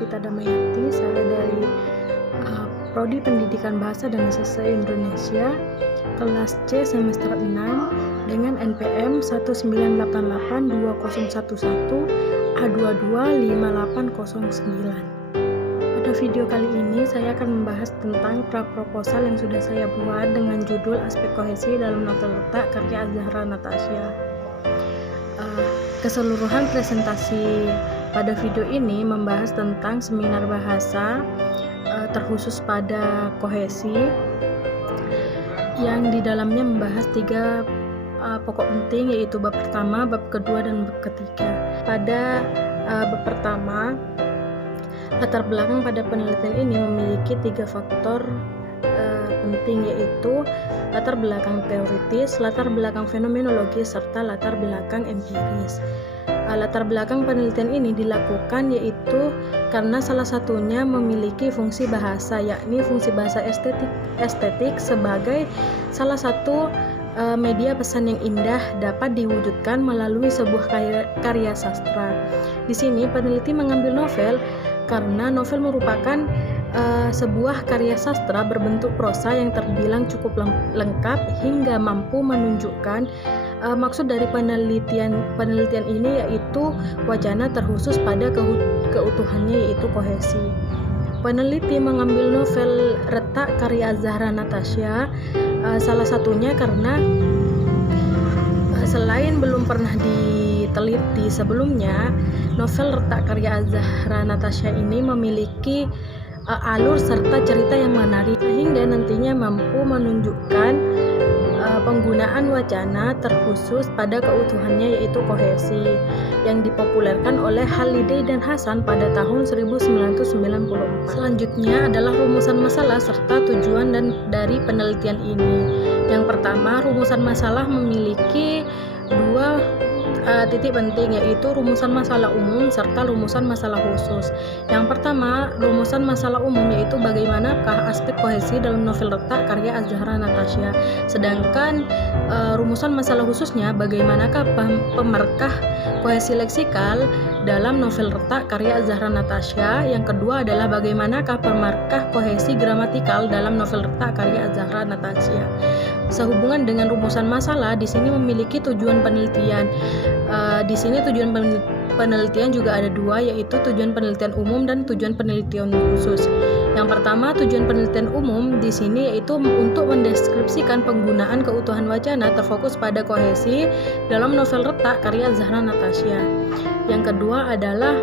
Vita Damayanti. Saya dari Prodi Pendidikan Bahasa dan Sastra Indonesia, kelas C semester 6 dengan NPM 1988211 A225809. Pada video kali ini saya akan membahas tentang praproposal yang sudah saya buat dengan judul Aspek Kohesi dalam Novel Retak karya Az-Zahra Natasha. Keseluruhan presentasi pada video ini membahas tentang seminar bahasa terkhusus pada kohesi yang di dalamnya membahas 3 pokok penting, yaitu bab pertama, bab kedua, dan bab ketiga. Pada bab pertama, latar belakang pada penelitian ini memiliki 3 faktor penting, yaitu latar belakang teoritis, latar belakang fenomenologis, serta latar belakang empiris. Latar belakang penelitian ini dilakukan yaitu karena salah satunya memiliki fungsi bahasa, yakni fungsi bahasa estetik sebagai salah satu media pesan yang indah dapat diwujudkan melalui sebuah karya sastra. Di sini peneliti mengambil novel karena novel merupakan sebuah karya sastra berbentuk prosa yang terbilang cukup lengkap hingga mampu menunjukkan maksud dari penelitian ini, yaitu wacana terkhusus pada keutuhannya, yaitu kohesi. Peneliti mengambil novel Retak karya Az-Zahra Natasha salah satunya karena selain belum pernah diteliti sebelumnya, novel Retak karya Az-Zahra Natasha ini memiliki alur serta cerita yang menarik sehingga nantinya mampu menunjukkan penggunaan wacana terkhusus pada keutuhannya, yaitu kohesi, yang dipopulerkan oleh Halliday dan Hasan pada tahun 1994. Selanjutnya adalah rumusan masalah serta tujuan dari penelitian ini. Yang pertama, rumusan masalah memiliki 2 titik penting, yaitu rumusan masalah umum serta rumusan masalah khusus. Yang pertama, rumusan masalah umum yaitu bagaimanakah aspek kohesi dalam novel Retak karya Az-Zahra Natasha. Sedangkan rumusan masalah khususnya bagaimanakah pemarkah kohesi leksikal dalam novel Retak karya Az-Zahra Natasha. Yang kedua adalah bagaimanakah pemarkah kohesi gramatikal dalam novel Retak karya Az-Zahra Natasha. Sehubungan dengan rumusan masalah, di sini memiliki tujuan penelitian. Di sini tujuan penelitian juga ada 2, yaitu tujuan penelitian umum dan tujuan penelitian khusus. Yang pertama, tujuan penelitian umum di sini yaitu untuk mendeskripsikan penggunaan keutuhan wacana terfokus pada kohesi dalam novel Retak karya Az-Zahra Natasha. Yang kedua adalah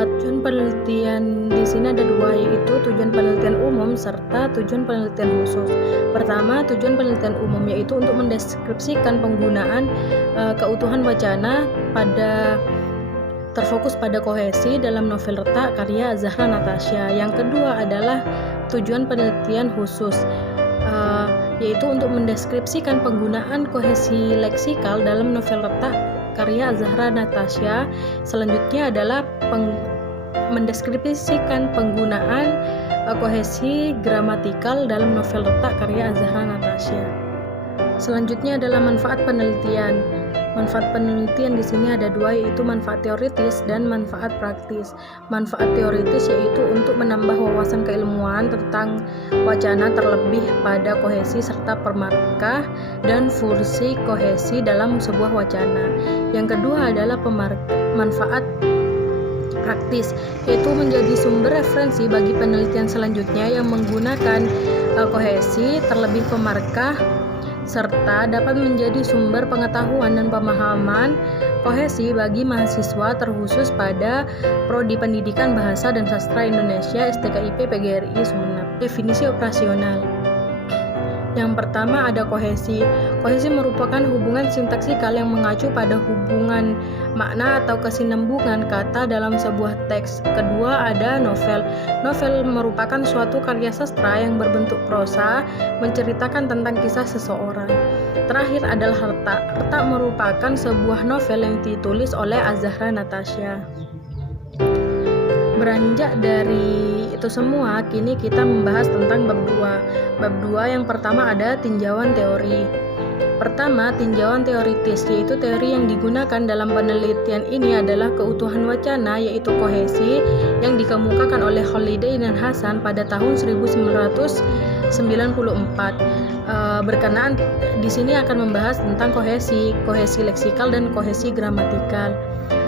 tujuan penelitian di sini ada 2, yaitu tujuan penelitian umum serta tujuan penelitian khusus. Pertama, tujuan penelitian umum yaitu untuk mendeskripsikan penggunaan keutuhan wacana terfokus pada kohesi dalam novel Retak karya Az-Zahra Natasha. Yang kedua adalah tujuan penelitian khusus, yaitu untuk mendeskripsikan penggunaan kohesi leksikal dalam novel Retak karya Az-Zahra Natasha. Selanjutnya adalah mendeskripsikan penggunaan kohesi gramatikal dalam novel Retak karya Az-Zahra Natasha. Selanjutnya adalah manfaat penelitian. Manfaat penelitian di sini ada 2, yaitu manfaat teoritis dan manfaat praktis. Manfaat teoritis yaitu untuk menambah wawasan keilmuan tentang wacana terlebih pada kohesi serta pemarkah dan fungsi kohesi dalam sebuah wacana. Yang kedua adalah manfaat praktis, yaitu menjadi sumber referensi bagi penelitian selanjutnya yang menggunakan kohesi terlebih pemarkah, serta dapat menjadi sumber pengetahuan dan pemahaman kohesi bagi mahasiswa terkhusus pada Prodi Pendidikan Bahasa dan Sastra Indonesia STKIP PGRI Sumeneb. Definisi operasional. Yang pertama ada kohesi. Kohesi merupakan hubungan sintaksikal yang mengacu pada hubungan makna atau kesinambungan kata dalam sebuah teks. Kedua ada novel. Novel merupakan suatu karya sastra yang berbentuk prosa, menceritakan tentang kisah seseorang. Terakhir adalah Retak. Retak merupakan sebuah novel yang ditulis oleh Az-Zahra Natasha. Beranjak dari itu semua, kini kita membahas tentang bab 2. Bab 2 yang pertama ada tinjauan teori. Pertama, tinjauan teoritis, yaitu teori yang digunakan dalam penelitian ini adalah keutuhan wacana, yaitu kohesi, yang dikemukakan oleh Holiday dan Hasan pada tahun 1994. Berkenaan di sini akan membahas tentang kohesi leksikal dan kohesi gramatikal.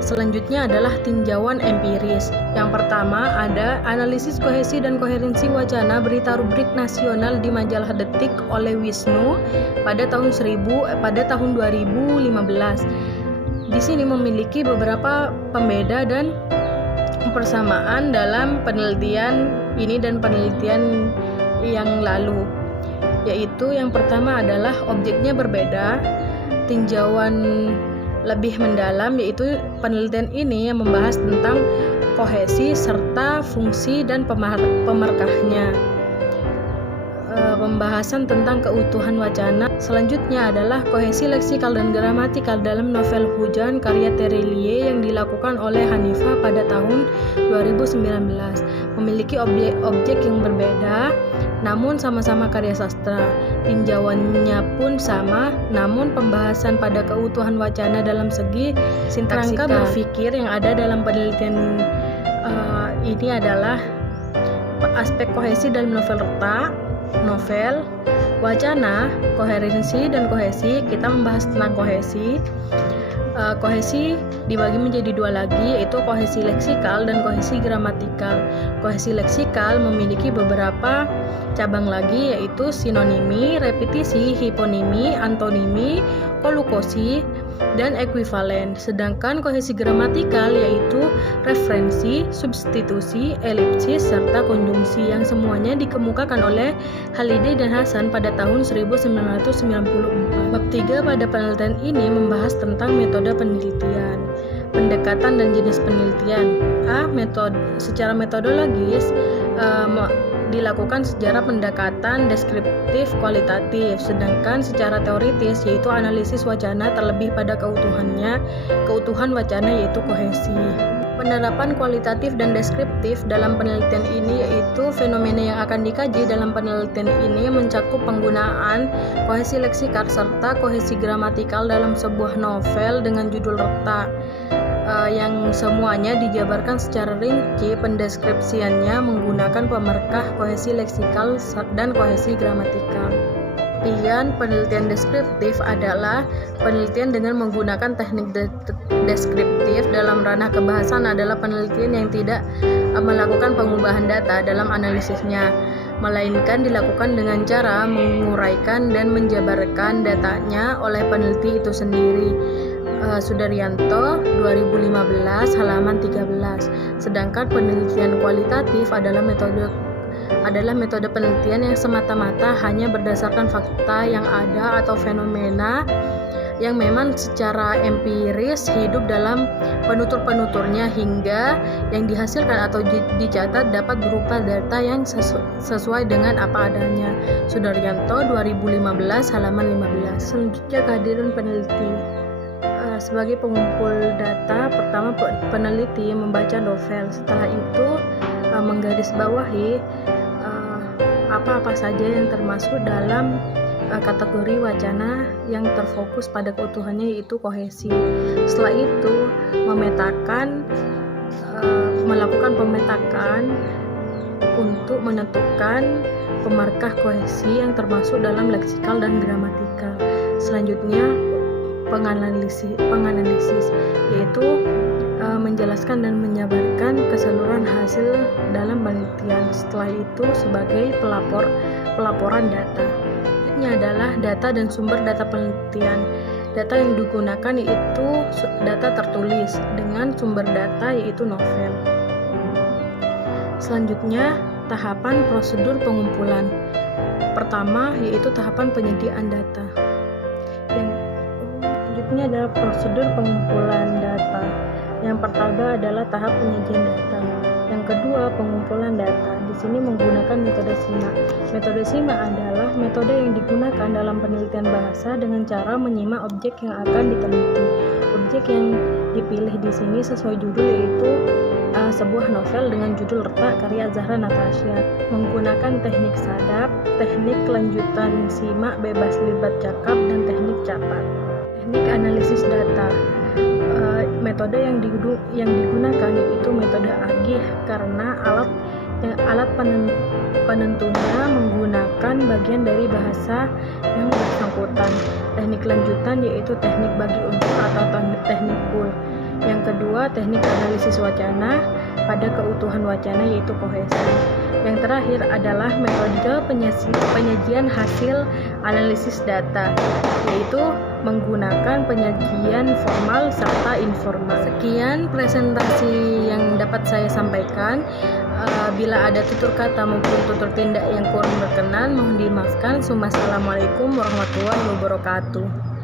Selanjutnya adalah tinjauan empiris. Yang pertama ada analisis kohesi dan koherensi wacana berita rubrik nasional di majalah Detik oleh Wisnu pada tahun 2015. Di sini memiliki beberapa pembeda dan persamaan dalam penelitian ini dan penelitian yang lalu. Yaitu yang pertama adalah objeknya berbeda, tinjauan lebih mendalam, yaitu penelitian ini yang membahas tentang kohesi serta fungsi dan pemarkahnya. Pembahasan tentang keutuhan wacana. Selanjutnya adalah kohesi leksikal dan gramatikal dalam novel Hujan karya Terelie yang dilakukan oleh Hanifah pada tahun 2019. Memiliki objek yang berbeda, namun sama-sama karya sastra. Tinjauannya pun sama, namun pembahasan pada keutuhan wacana dalam segi sintaksikal. Kerangka berpikir yang ada dalam penelitian ini adalah aspek kohesi dalam novel, wacana, koherensi dan kohesi. Kita membahas tentang kohesi. Kohesi dibagi menjadi dua lagi, yaitu kohesi leksikal dan kohesi gramatikal. Kohesi leksikal memiliki beberapa cabang lagi, yaitu sinonimi, repetisi, hiponimi, antonimi, kolukosi, dan ekuivalen. Sedangkan kohesi gramatikal yaitu referensi, substitusi, elipsis, serta konjungsi yang semuanya dikemukakan oleh Haliday dan Hasan pada tahun 1994. Bab 3 pada penelitian ini membahas tentang metode penelitian, pendekatan dan jenis penelitian. Secara metodologis dilakukan secara pendekatan deskriptif kualitatif, sedangkan secara teoritis yaitu analisis wacana terlebih pada keutuhan wacana yaitu kohesi. Penerapan kualitatif dan deskriptif dalam penelitian ini yaitu fenomena yang akan dikaji dalam penelitian ini mencakup penggunaan kohesi leksikal serta kohesi gramatikal dalam sebuah novel dengan judul Retak, yang semuanya dijabarkan secara rinci. Pendeskripsiannya menggunakan pemarkah kohesi leksikal dan kohesi gramatikal. Penelitian deskriptif adalah penelitian dengan menggunakan teknik deskriptif. Dalam ranah kebahasan adalah penelitian yang tidak melakukan pengubahan data dalam analisisnya, melainkan dilakukan dengan cara menguraikan dan menjabarkan datanya oleh peneliti itu sendiri. Sudaryanto 2015 halaman 13. Sedangkan penelitian kualitatif adalah metode penelitian yang semata-mata hanya berdasarkan fakta yang ada atau fenomena yang memang secara empiris hidup dalam penutur-penuturnya hingga yang dihasilkan atau dicatat dapat berupa data yang sesuai dengan apa adanya. Sudaryanto 2015 halaman 15. Selanjutnya kehadiran peneliti. Sebagai pengumpul data, pertama peneliti membaca novel, setelah itu menggarisbawahi apa-apa saja yang termasuk dalam kategori wacana yang terfokus pada keutuhannya yaitu kohesi. Setelah itu melakukan pemetakan untuk menentukan pemarkah kohesi yang termasuk dalam leksikal dan gramatikal. Selanjutnya penganalisis yaitu menjelaskan dan menjabarkan keseluruhan hasil dalam penelitian. Setelah itu sebagai pelaporan data. Selanjutnya adalah data dan sumber data penelitian. Data yang digunakan yaitu data tertulis dengan sumber data yaitu novel. Selanjutnya tahapan prosedur pengumpulan. Pertama yaitu tahapan penyediaan data. Selanjutnya adalah prosedur pengumpulan data. Yang pertama adalah tahap penyajian data. Yang kedua, pengumpulan data. Di sini menggunakan metode simak. Metode simak adalah metode yang digunakan dalam penelitian bahasa dengan cara menyimak objek yang akan diteliti. Objek subjek yang dipilih di sini sesuai judul, yaitu sebuah novel dengan judul Retak karya Zahra Natasha, menggunakan teknik sadap, teknik lanjutan simak bebas libat cakap, dan teknik catat. Teknik analisis data. Metode yang digunakan yaitu metode agih karena alat penentunya menggunakan bagian dari bahasa yang bersangkutan. Teknik lanjutan yaitu teknik bagi unsur atau teknik pool. Yang kedua, teknik analisis wacana pada keutuhan wacana yaitu kohesi. Yang terakhir adalah metode penyajian hasil analisis data, yaitu menggunakan penyajian formal serta informal. Sekian presentasi yang dapat saya sampaikan. Bila ada tutur kata maupun tutur tindak yang kurang berkenan, mohon dimaafkan. Assalamualaikum warahmatullahi wabarakatuh.